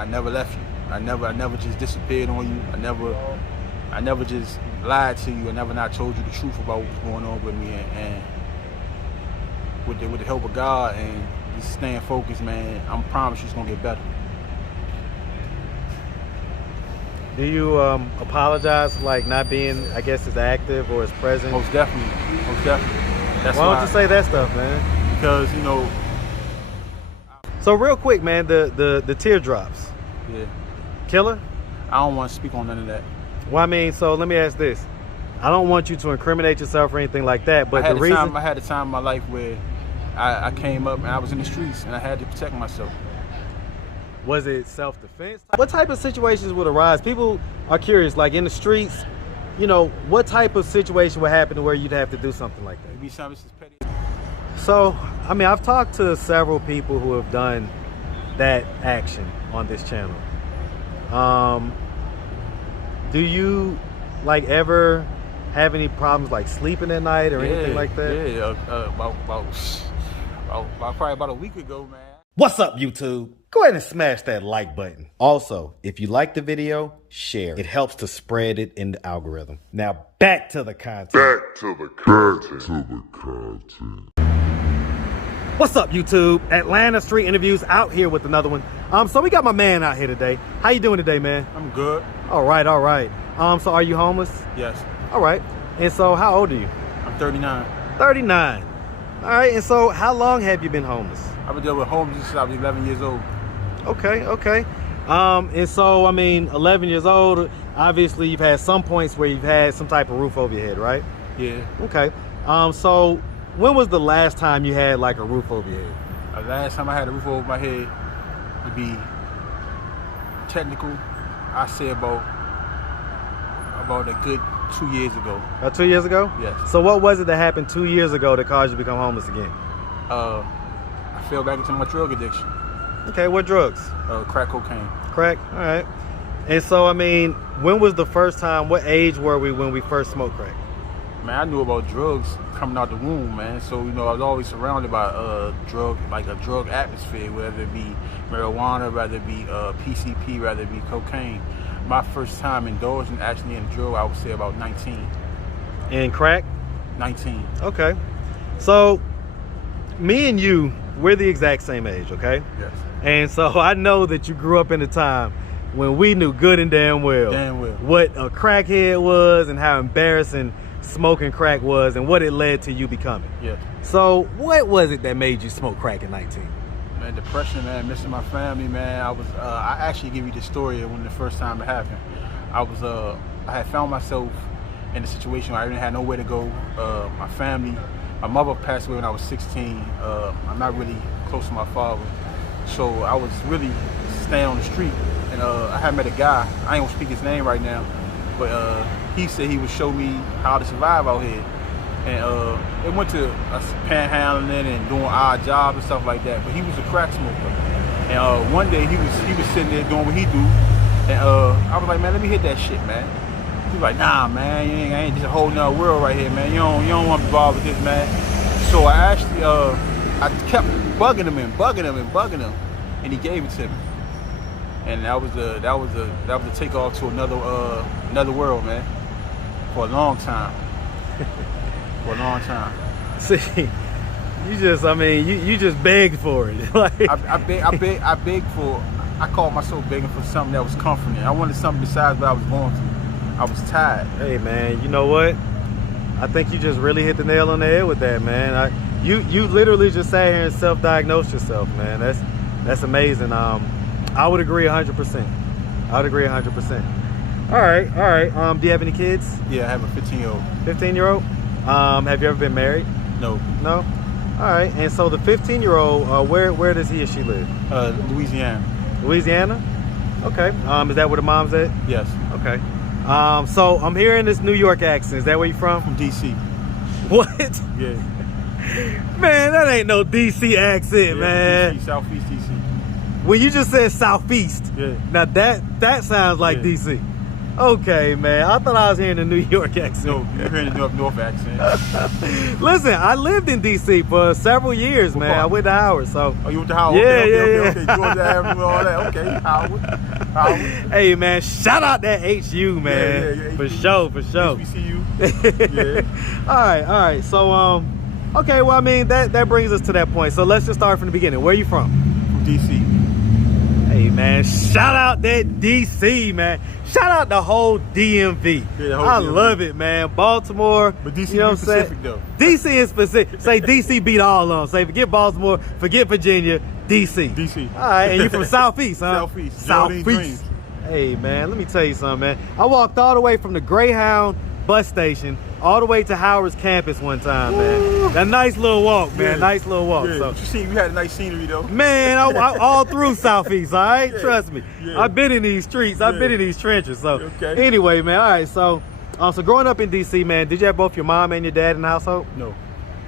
I never left you. I never just disappeared on you. I never just lied to you. I never not told you the truth about what was going on with me. And with the help of God and just staying focused, man, I promise you it's gonna get better. Do you apologize for like not being, I guess, as active or as present? Most definitely. Most definitely. That's why don't you say that stuff, man? Because, you know. So real quick, man, the teardrops. Yeah. Killer? I don't want to speak on none of that. Well, I mean, so let me ask this. I don't want you to incriminate yourself or anything like that, but I had a time in my life where I came up and I was in the streets and I had to protect myself. Was it self-defense? What type of situations would arise? People are curious, like in the streets, you know, what type of situation would happen to where you'd have to do something like that? Maybe something as petty. So, I mean, I've talked to several people who have done that action on this channel. Do you like ever have any problems like sleeping at night or anything like that? Yeah, probably about a week ago, man. What's up, YouTube? Go ahead and smash that like button. Also, if you like the video, share. It helps to spread it in the algorithm. Now, back to the content. What's up, YouTube? Atlanta Street Interviews out here with another one. So we got my man out here today. How you doing today, man? I'm good. All right. So are you homeless? Yes. All right. And so how old are you? I'm 39. 39. All right. And so how long have you been homeless? I've been dealing with homelessness since I was 11 years old. Okay. And so, I mean, 11 years old, obviously you've had some points where you've had some type of roof over your head, right? Yeah. Okay. So when was the last time you had like a roof over your head? The last time I had a roof over my head would be technical, I say about a good 2 years ago. About 2 years ago? Yes. So what was it that happened 2 years ago that caused you to become homeless again? I fell back into my drug addiction. Okay, what drugs? Crack cocaine. Crack, all right. And so, I mean, when was the first time, what age were we when we first smoked crack? Man, I knew about drugs coming out the womb, man. So, you know, I was always surrounded by a drug atmosphere, whether it be marijuana, whether it be PCP, whether it be cocaine. My first time indulging actually in a drug, I would say about 19. In crack? 19. Okay. So, me and you, we're the exact same age, okay? Yes. And so I know that you grew up in a time when we knew good and damn well what a crackhead was and how embarrassing smoking crack was and what it led to you becoming. Yeah. So what was it that made you smoke crack at 19? Man, depression, man, missing my family, man. I actually give you the story of when the first time it happened. I had found myself in a situation where I didn't have nowhere to go. My family, my mother passed away when I was 16. I'm not really close to my father. So I was really staying on the street. And I had met a guy, I ain't gonna speak his name right now, but he said he would show me how to survive out here. And it went to panhandling and doing odd jobs and stuff like that, but he was a crack smoker. And one day he was sitting there doing what he do, and I was like, man, let me hit that shit, man. He was like, nah, man, you ain't just a whole nother world right here, man. You don't want to be involved with this, man. So I actually, I kept bugging him, and he gave it to me. And that was the takeoff to another world, man. For a long time. For a long time. See, you just begged for it. Like I begged for. I called myself begging for something that was comforting. I wanted something besides what I was going through. I was tired. Hey man, you know what? I think you just really hit the nail on the head with that, man. You literally just sat here and self-diagnosed yourself, man. That's amazing. I would agree 100%. I would agree 100%. All right. Do you have any kids? Yeah, I have a 15-year-old. 15-year-old? Have you ever been married? No. No? All right. And so the 15-year-old, where does he or she live? Louisiana. Louisiana? Okay. Is that where the mom's at? Yes. Okay. So I'm hearing this New York accent. Is that where you from? From DC. What? Yeah. Man, that ain't no DC accent, man. DC, Southeast DC. When you just said Southeast, yeah. Now that sounds like DC. Okay, man. I thought I was hearing a New York accent. No, you're hearing the North accent. Listen, I lived in D.C. for several years, man. I went to Howard, so. Oh, you went to Howard? Yeah, okay. Georgia Avenue, all that. Okay, Howard. Hey, man, shout out that HU, man. Yeah, for HBCU. sure. HBCU. Yeah. All right. So, okay, well, I mean, that brings us to that point. So let's just start from the beginning. Where are you from? From DC. Hey, man, shout out that DC, man. Shout out the whole DMV. Yeah, the whole I DMV. love it, man. Baltimore. But DC you know is what I'm specific, saying? though. DC is specific. Say DC beat all of them. Say forget Baltimore, forget Virginia, DC. DC. All right, and you're from Southeast, huh? Southeast. Southeast. Hey, man, let me tell you something, man. I walked all the way from the Greyhound bus station all the way to Howard's campus one time, man. That nice little walk, man. Yeah. Nice little walk. Yeah, So. but you see, we had a nice scenery, though. Man, I all through Southeast, all right? Yeah. Trust me. Yeah. I've been in these streets. I've Yeah. been in these trenches. So Okay. anyway, man, all right. So growing up in D.C., man, did you have both your mom and your dad in the household? No.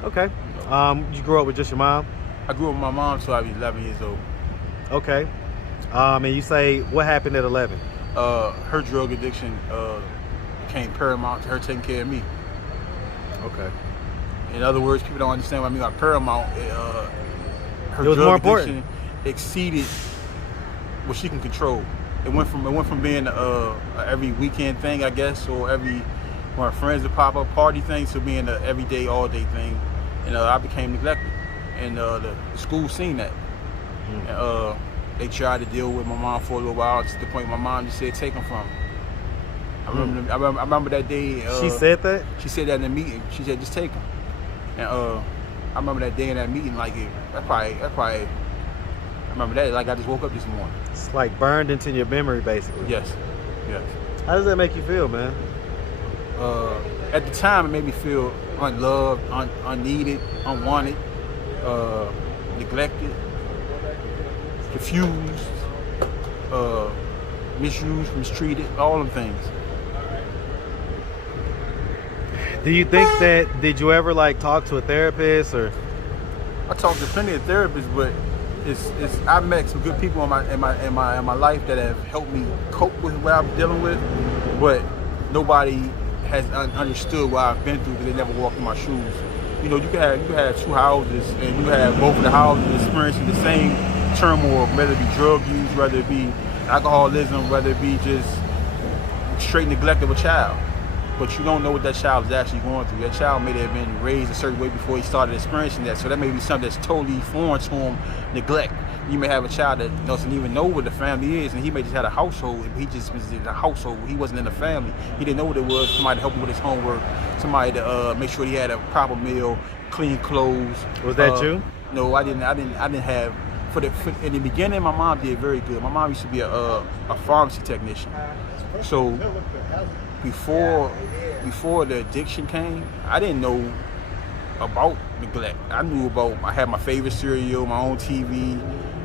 Okay. You grew up with just your mom? I grew up with my mom until I was 11 years old. Okay. And you say, what happened at 11? Her drug addiction became paramount to her taking care of me. Okay. In other words, people don't understand what I mean by paramount. Her It was drug more important. addiction exceeded what she can control. It went from being a every weekend thing, I guess, or every when our friends would pop up party thing, to being an everyday, all day thing. And I became neglected, and the school seen that. And, they tried to deal with my mom for a little while, to the point my mom just said, "Take him from me." I remember that day. She said that? She said that in the meeting. She said, "Just take him." And I remember that day in that meeting, like that probably. I remember that like I just woke up this morning. It's like burned into your memory, basically. Yes. How does that make you feel, man? At the time, it made me feel unloved, unneeded, unwanted, neglected, confused, misused, mistreated, all them things. Do you think that, did you ever like talk to a therapist or? I talked to plenty of therapists, but I've met some good people in my life that have helped me cope with what I'm dealing with, but nobody has understood what I've been through because they never walked in my shoes. You know, you can have two houses, and you have both of the houses experiencing the same turmoil, whether it be drug use, whether it be alcoholism, whether it be just straight neglect of a child. But you don't know what that child is actually going through. That child may have been raised a certain way before he started experiencing that. So that may be something that's totally foreign to him, neglect. You may have a child that doesn't even know what the family is, and he may just had a household. He just was in a household. He wasn't in the family. He didn't know what it was. Somebody to help him with his homework. Somebody to make sure he had a proper meal, clean clothes. Was that you? No, I didn't have. In the beginning, my mom did very good. My mom used to be a pharmacy technician. So before the addiction came, I didn't know about neglect. I had my favorite cereal, my own TV,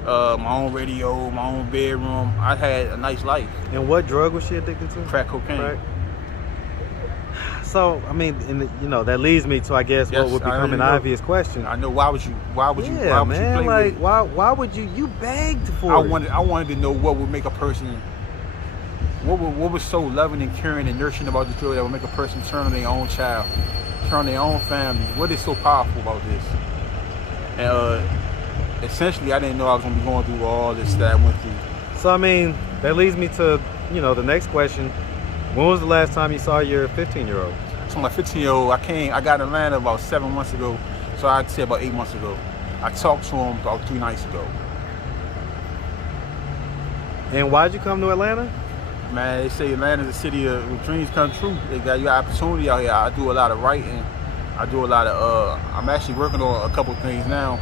my own radio, my own bedroom. I had a nice life. And what drug was she addicted to? Crack cocaine. Right. So, I mean, that leads me to, I guess, what would become an obvious question. I know. Why would you Why play like, with it? why would you begged for I it? I wanted to know what would make a person, what was so loving and caring and nurturing about the drug that would make a person turn on their own child, turn on their own family. What is so powerful about this? And essentially, I didn't know I was going to be going through all this that I went through. So, I mean, that leads me to, the next question. When was the last time you saw your 15-year-old? So my 15-year-old, I got in Atlanta about 7 months ago, so I'd say about 8 months ago. I talked to him about 3 nights ago. And why'd you come to Atlanta? Man, they say Atlanta's a city where dreams come true. You got opportunity out here. I do a lot of writing. I do a lot of, I'm actually working on a couple things now,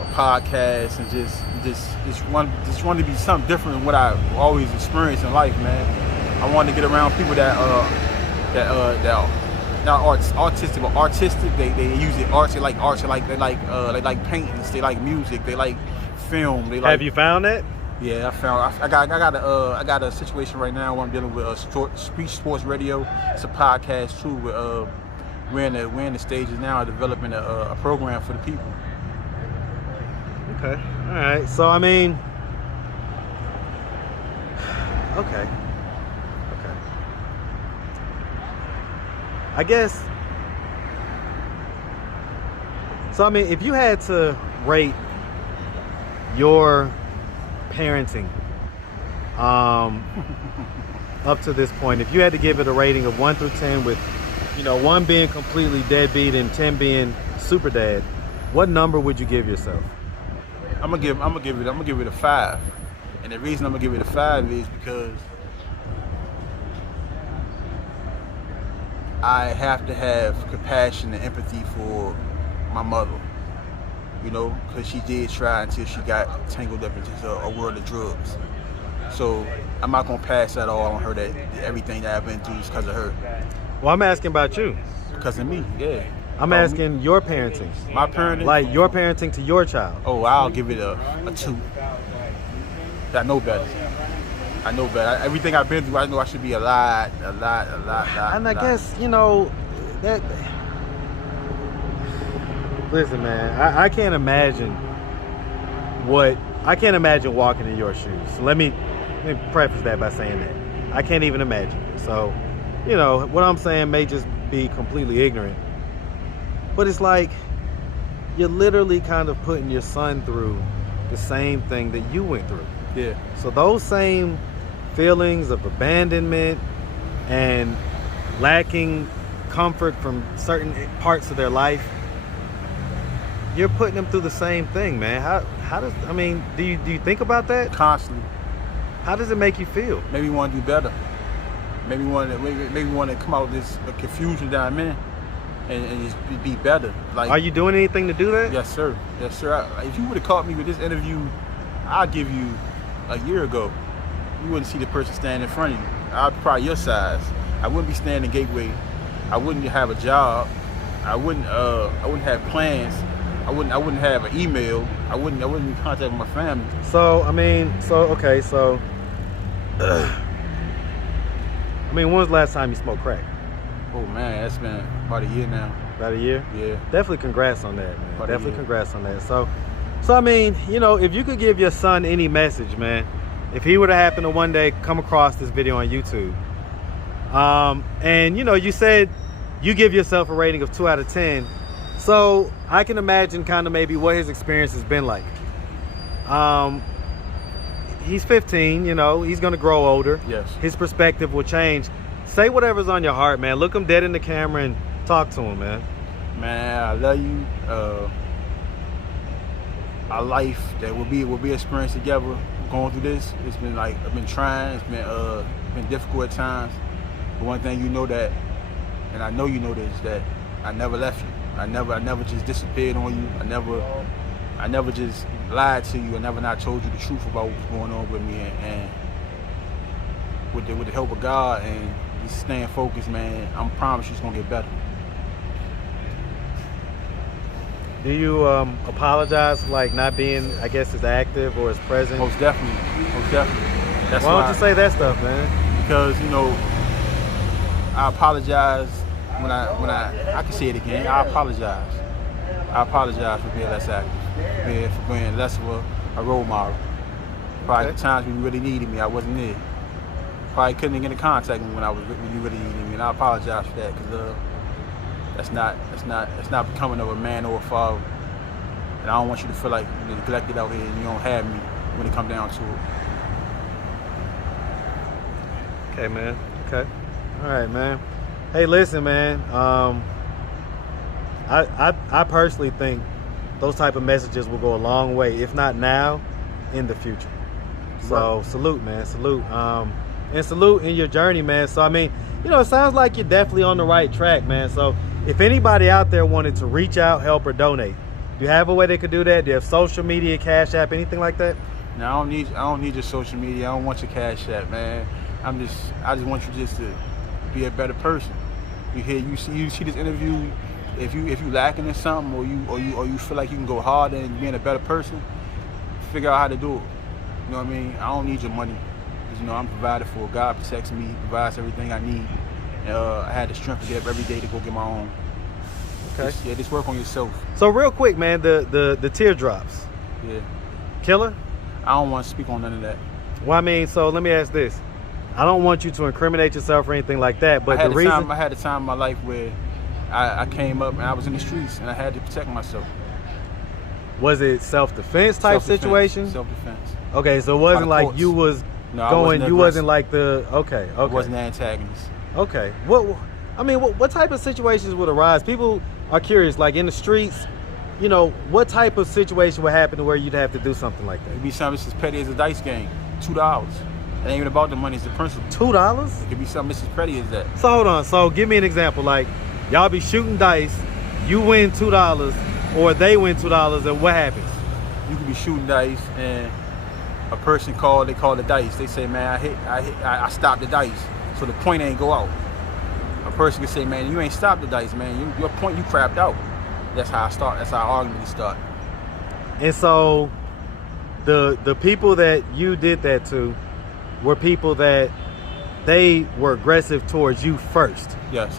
a podcast, and just want to be something different than what I always experienced in life, man. I wanted to get around people that not artistic, but artistic. They use the arts. They like arts. They like paintings. They like music. They like film. They like. Have you found that? Yeah, I got a situation right now where I'm dealing with Speech Sports Radio. It's a podcast too. We're in the stages now of developing a program for the people. Okay. All right. So I mean, okay. I guess. So I mean, if you had to rate your parenting, up to this point, if you had to give it a rating of 1 through 10, with 1 being completely deadbeat and 10 being super dad, what number would you give yourself? I'm gonna give it a 5, and the reason I'm gonna give it a 5 is because I have to have compassion and empathy for my mother, because she did try until she got tangled up into a world of drugs. So I'm not gonna pass that all on her, that everything that I've been through is because of her. Well, I'm asking about you. Because of me, yeah. I'm asking your parenting. My parenting? Like your parenting to your child. Oh, I'll give it a 2. I know better. I know better. Everything I've been through, I know I should be a lot. And I guess, that... Listen, man, I can't imagine walking in your shoes. So let me preface that by saying that. I can't even imagine. So, what I'm saying may just be completely ignorant. But it's like, you're literally kind of putting your son through the same thing that you went through. Yeah. So those same feelings of abandonment and lacking comfort from certain parts of their life, you're putting them through the same thing, man. Do you think about that? Constantly. How does it make you feel? Maybe want to do better. Maybe want to come out of this confusion that I'm in and just be better. Like, are you doing anything to do that? Yes, sir. Yes, sir. If you would have caught me with this interview, I'll give you a year ago, you wouldn't see the person standing in front of you. I'd be probably your size. I wouldn't be standing in Gateway. I wouldn't have a job. I wouldn't have plans. I wouldn't have an email. I wouldn't be contacting my family. When was the last time you smoked crack? Oh man, that's been about a year now. About a year? Yeah. Definitely congrats on that, man. Definitely congrats on that. So if you could give your son any message, man, if he were to happen to one day come across this video on YouTube, and you said you give yourself a rating of 2 out of 10, so I can imagine kind of maybe what his experience has been like. He's 15, he's gonna grow older. Yes. His perspective will change. Say whatever's on your heart, man. Look him dead in the camera and talk to him, man. Man, I love you. Our life that we'll be experienced together going through this. It's been like, I've been trying. It's been difficult at times. But one thing that, and I know you know this, that I never left you. I never just disappeared on you. I never just lied to you. I never not told you the truth about what's going on with me. And with the help of God and just staying focused, man, I promise you it's gonna get better. Do you apologize for like not being, I guess, as active or as present? Most definitely. That's why don't you say that stuff, man? Because I apologize when I can say it again. I apologize for being less active, for being less of a role model. Probably the times when you really needed me, I wasn't there. Probably couldn't get in contact with me when you really needed me, and I apologize for that, because that's not becoming of a man or a father. And I don't want you to feel like you're neglected out here and you don't have me when it comes down to it. Okay, man. Okay. All right, man. Hey, listen, man. I personally think those type of messages will go a long way, if not now, in the future. So salute, man. Salute. And salute in your journey, man. So it sounds like you're definitely on the right track, man. So if anybody out there wanted to reach out, help, or donate, do you have a way they could do that? Do you have social media, Cash App, anything like that? No, I don't need your social media. I don't want your Cash App, man. I just want you just to be a better person. You see this interview. If you lacking in something, or you feel like you can go harder and being a better person, figure out how to do it. You know what I mean? I don't need your money, because I'm provided for. God protects me, provides everything I need. I had the strength to get up every day to go get my own. Okay. Just work on yourself. So real quick, man, the teardrops. Yeah. Killer? I don't want to speak on none of that. Well, so let me ask this. I don't want you to incriminate yourself or anything like that, but I the reason had a time in my life where I came up and I was in the streets and I had to protect myself. was it self-defense type situation? Self-defense. Okay, so it wasn't By the like you was No, going. I You wasn't aggressive. like the okay. I wasn't the antagonist. Okay. What type of situations would arise? People are curious, like in the streets, you know, what type of situation would happen to where you'd have to do something like that? It could be something as petty as a dice game, $2. It ain't even about the money; it's the principle. $2? It could be something as petty as that. So hold on. So give me an example. Like y'all be shooting dice, you win $2, or they win $2, and what happens? You could be shooting dice and a person called. They call the dice. They say, "Man, I stopped the dice, so the point ain't go out." A person can say, "Man, you ain't stopped the dice, man. Your point, you crapped out." That's how I start. That's how arguments start. And so the people that you did that to were people that they were aggressive towards you first. Yes.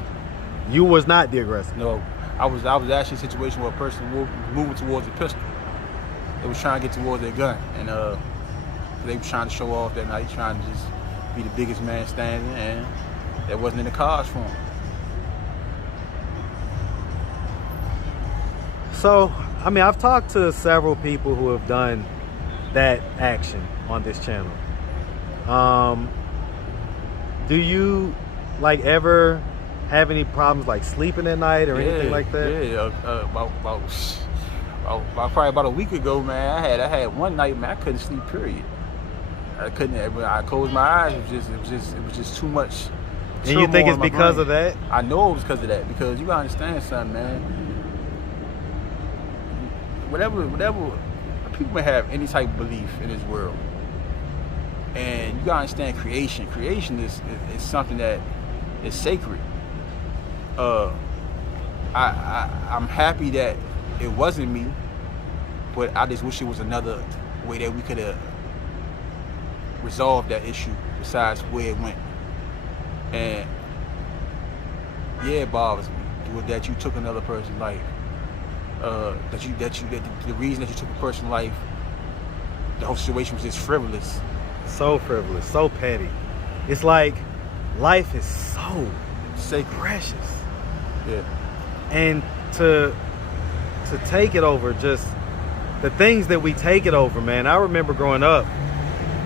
You was not the aggressor. No. I was actually in a situation where a person was moving towards a pistol. They was trying to get towards their gun, and they was trying to show off that night, trying to just be the biggest man standing, and that wasn't in the cards for them. So, I mean, I've talked to several people who have done that action on this channel. Do you like ever have any problems like sleeping at night or anything like that? Yeah, probably about a week ago, man. I had one night, man. I couldn't sleep. Period. I couldn't. I closed my eyes. It was just too much. And you think it's in my because brain. of that? I know it was because of that. Because you gotta understand something, man. Whatever people may have any type of belief in this world, and you gotta understand creation. Creation is something that is sacred. I'm happy that it wasn't me, but I just wish it was another way that we could have resolved that issue besides where it went. And yeah, it bothers me that you took another person's life. That the reason that you took a person's life, the whole situation was just frivolous. So frivolous, so petty. It's like life is so Sacred. precious. Yeah. And to take it over, just the things that we take it over, man. I remember growing up,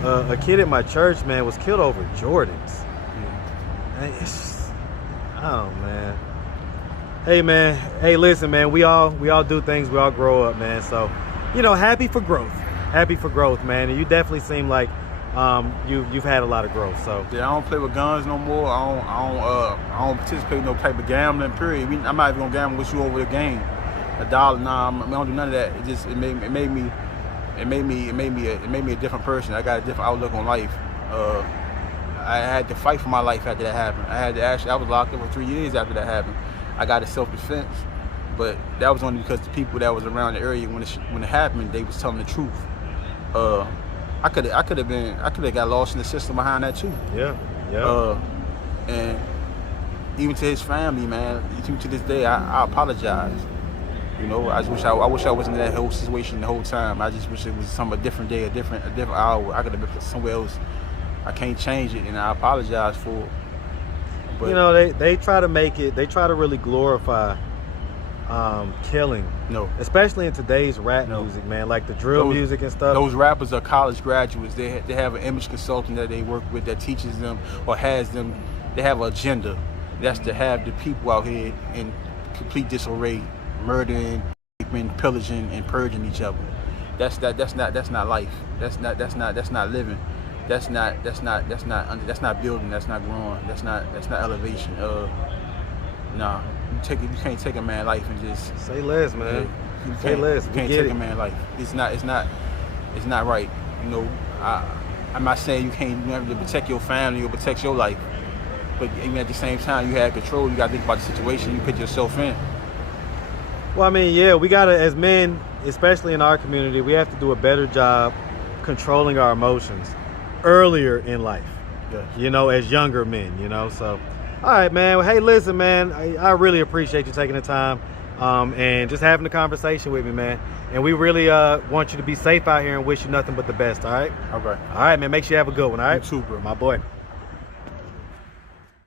a kid at my church, man, was killed over Jordans. And it's just, oh man. Hey man, hey listen man, we all do things, we all grow up, man. So, you know, happy for growth, man. And you definitely seem like you've had a lot of growth. So yeah, I don't play with guns no more. I don't participate in no type of gambling. Period. I'm not even gonna gamble with you over the game. $1, nah, I don't do none of that. It made me a different person. I got a different outlook on life. I had to fight for my life after that happened. I was locked up for 3 years after that happened. I got a self-defense, but that was only because the people that was around the area when it happened, they was telling the truth. I could have got lost in the system behind that too. yeah. And even to his family, man, even to this day, I apologize. You know, I wish I wasn't in that whole situation the whole time. I just wish it was a different day, a different hour. I could have been somewhere else. I can't change it, and I apologize for it. But, you know, they try to make it, they try to really glorify killing. No. Especially in today's rap music, man, like the drill music and stuff. Those rappers are college graduates. They have an image consultant that they work with that teaches them or has them. They have an agenda. That's to have the people out here in complete disarray, murdering, raping, pillaging, and purging each other. That's not life. That's not living. That's not building. That's not growing. That's not elevation. Nah, you can't take a man's life and just say less, man. You Say less. You can't take a man's life. It's not right. You know, I'm not saying you have to protect your family or protect your life, but even at the same time, you have control. You got to think about the situation you put yourself in. Well, I mean, yeah, we gotta, as men, especially in our community, we have to do a better job controlling our emotions earlier in life. Yes. You know, as younger men, you know. So, all right, man. Well, hey, listen, man, I really appreciate you taking the time and just having a conversation with me, man. And we really want you to be safe out here and wish you nothing but the best, all right? Okay. All right, man. Make sure you have a good one, all right? You too, bro. My boy.